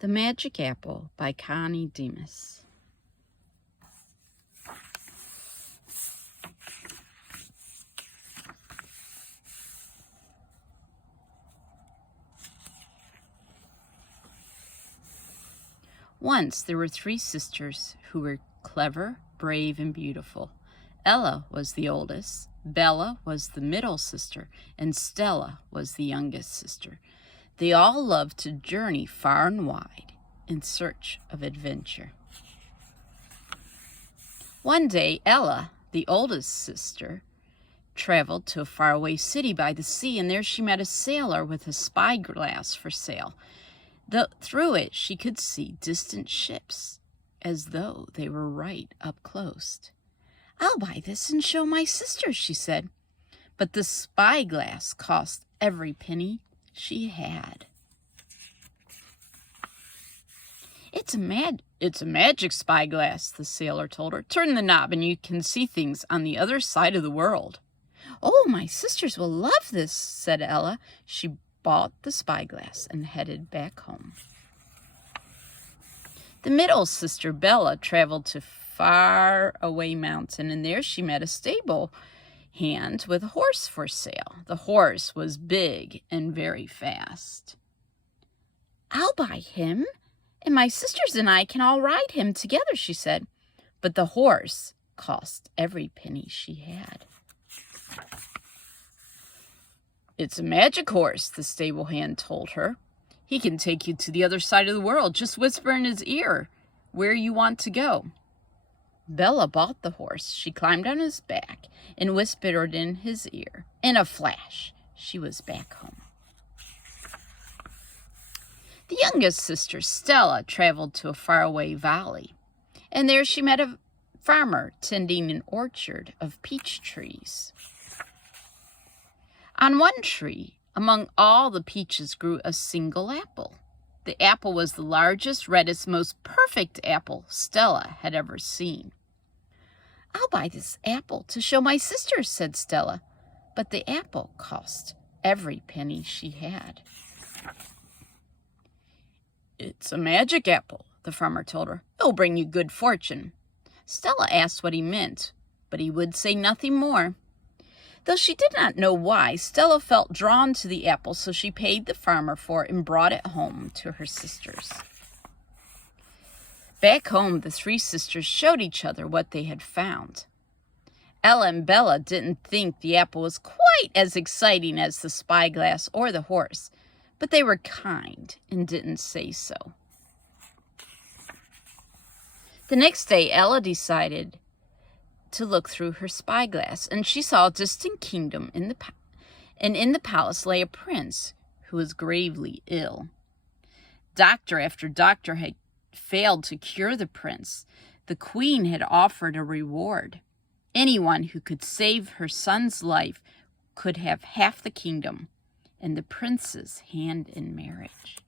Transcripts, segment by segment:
The Magic Apple by Connie Demas. Once there were 3 sisters who were clever, brave, and beautiful. Ella was the oldest, Bella was the middle sister, and Stella was the youngest sister. They all loved to journey far and wide in search of adventure. One day, Ella, the oldest sister, traveled to a faraway city by the sea, and there she met a sailor with a spyglass for sale. Through it, she could see distant ships, as though they were right up close. "I'll buy this and show my sisters," she said. But the spyglass cost every penny she had. It's a magic spyglass," the sailor told her. "Turn the knob and you can see things on the other side of the world." "Oh, my sisters will love this," said Ella. She bought the spyglass and headed back home. The middle sister, Bella, traveled to far-away mountain, and there she met a stable hand with a horse for sale. The horse was big and very fast. "I'll buy him, and my sisters and I can all ride him together," she said. But the horse cost every penny she had. "It's a magic horse," the stable hand told her. "He can take you to the other side of the world. Just whisper in his ear where you want to go." Bella bought the horse. She climbed on his back and whispered in his ear. In a flash, she was back home. The youngest sister, Stella, traveled to a faraway valley, and there she met a farmer tending an orchard of peach trees. On one tree, among all the peaches, grew a single apple. The apple was the largest, reddest, most perfect apple Stella had ever seen. "I'll buy this apple to show my sisters," said Stella. But the apple cost every penny she had. "It's a magic apple," the farmer told her. "It'll bring you good fortune." Stella asked what he meant, but he would say nothing more. Though she did not know why, Stella felt drawn to the apple, so she paid the farmer for it and brought it home to her sisters. Back home, the 3 sisters showed each other what they had found. Ella and Bella didn't think the apple was quite as exciting as the spyglass or the horse, but they were kind and didn't say so. The next day, Ella decided to look through her spyglass, and she saw a distant kingdom in the palace lay a prince who was gravely ill. Doctor after doctor had failed to cure the prince. The queen had offered a reward. Anyone who could save her son's life could have half the kingdom and the prince's hand in marriage.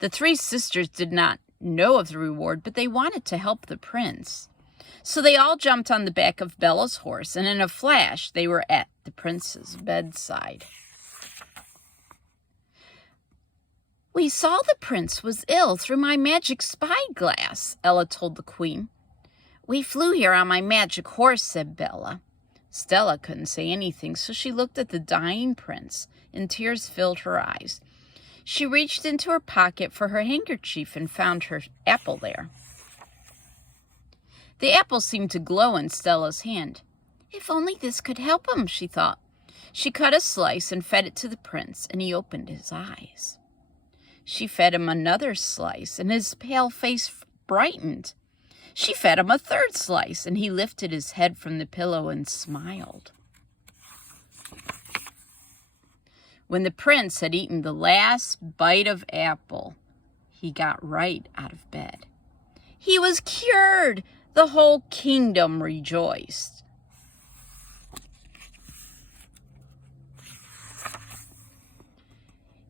The 3 sisters did not know of the reward, but they wanted to help the prince. So they all jumped on the back of Bella's horse, and in a flash they were at the prince's bedside. "We saw the prince was ill through my magic spyglass," Ella told the queen. "We flew here on my magic horse," said Bella. Stella couldn't say anything, so she looked at the dying prince, and tears filled her eyes. She reached into her pocket for her handkerchief and found her apple there. The apple seemed to glow in Stella's hand. "If only this could help him," she thought. She cut a slice and fed it to the prince, and he opened his eyes. She fed him another slice, and his pale face brightened. She fed him a 3rd slice, and he lifted his head from the pillow and smiled. When the prince had eaten the last bite of apple, he got right out of bed. He was cured! The whole kingdom rejoiced.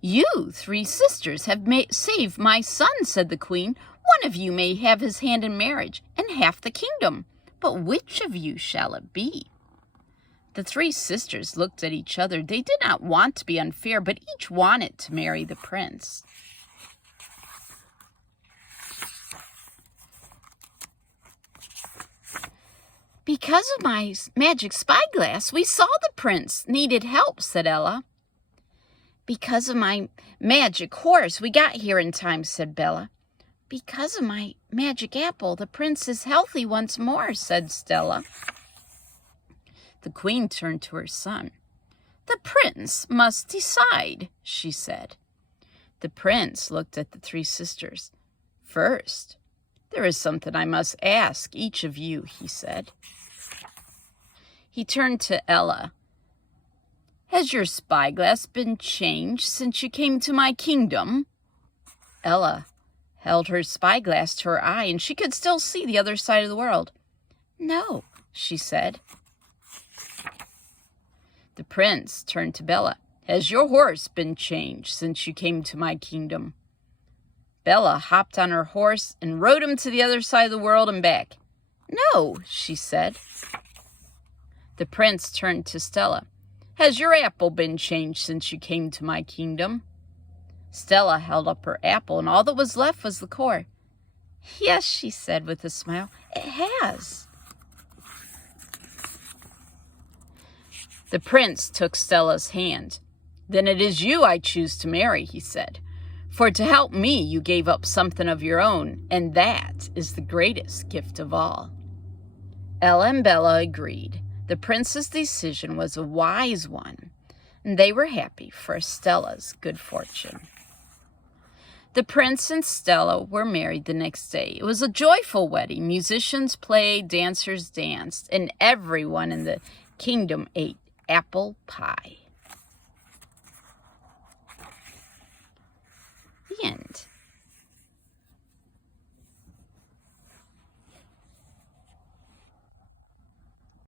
"You 3 sisters have saved my son," said the queen. "One of you may have his hand in marriage and half the kingdom, but which of you shall it be?" The three sisters looked at each other. They did not want to be unfair, but each wanted to marry the prince. Because of my magic spyglass, we saw the prince needed help, said Ella. Because of my magic horse, we got here in time, said Bella. Because of my magic apple, the prince is healthy once more, said Stella. The queen turned to her son. The prince must decide, she said. The prince looked at the three sisters. First, there is something I must ask each of you, he said. He turned to Ella. Has your spyglass been changed since you came to my kingdom? Ella held her spyglass to her eye, and she could still see the other side of the world. No, she said. The prince turned to Bella. Has your horse been changed since you came to my kingdom? Bella hopped on her horse and rode him to the other side of the world and back. No, she said. The prince turned to Stella. Has your apple been changed since you came to my kingdom? Stella held up her apple, and all that was left was the core. Yes, she said with a smile, it has. The prince took Stella's hand. Then it is you I choose to marry, he said. For to help me, you gave up something of your own, and that is the greatest gift of all. Ella and Bella agreed. The prince's decision was a wise one, and they were happy for Stella's good fortune. The prince and Stella were married the next day. It was a joyful wedding. Musicians played, dancers danced, and everyone in the kingdom ate apple pie.